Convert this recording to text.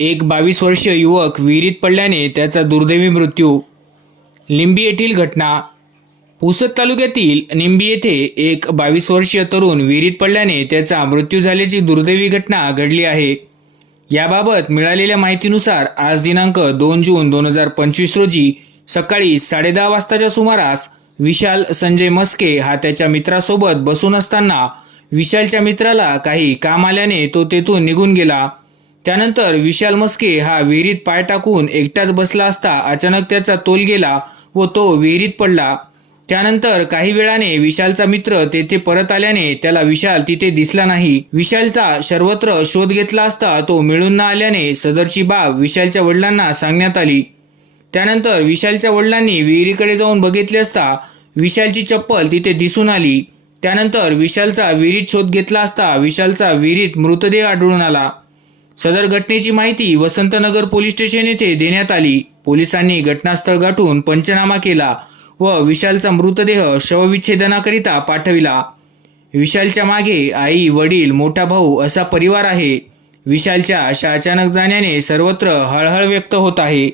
एक बावीस वर्षीय युवक विहिरीत पडल्याने त्याचा दुर्दैवी मृत्यू. लिंबी येथील घटना. पुसद तालुक्यातील निंबी येथे एक बावीस वर्षीय तरुण विहिरीत पडल्याने त्याचा मृत्यू झाल्याची दुर्दैवी घटना घडली आहे. याबाबत मिळालेल्या माहितीनुसार आज दिनांक दोन जून दोन हजार पंचवीस रोजी सकाळी साडेदहा वाजताच्या सुमारास विशाल संजय मस्के हा त्याच्या मित्रासोबत बसून असताना विशालच्या मित्राला काही काम आल्याने तो तेथून निघून गेला. त्यानंतर विशाल मस्के हा विहिरीत पाय टाकून एकटाच बसला असता अचानक त्याचा तोल गेला व तो विहिरीत पडला. त्यानंतर काही वेळाने विशालचा मित्र तेथे परत आल्याने त्याला विशाल तिथे दिसला नाही. विशालचा सर्वत्र शोध घेतला असता तो मिळून न आल्याने सदरची बाब विशालच्या वडिलांना सांगण्यात आली. त्यानंतर विशालच्या वडिलांनी विहिरीकडे जाऊन बघितले असता विशालची चप्पल तिथे दिसून आली. त्यानंतर विशालचा विहिरीत शोध घेतला असता विशालचा विहिरीत मृतदेह आढळून आला. सदर घटनेची माहिती वसंतनगर पोलीस स्टेशन येथे देण्यात आली. पोलिसांनी घटनास्थळ गाठून पंचनामा केला व विशालचा मृतदेह शवविच्छेदनाकरिता पाठविला. विशालच्या मागे आई वडील मोठा भाऊ असा परिवार आहे. विशालच्या अशा अचानक जाण्याने सर्वत्र हळहळ व्यक्त होत आहे.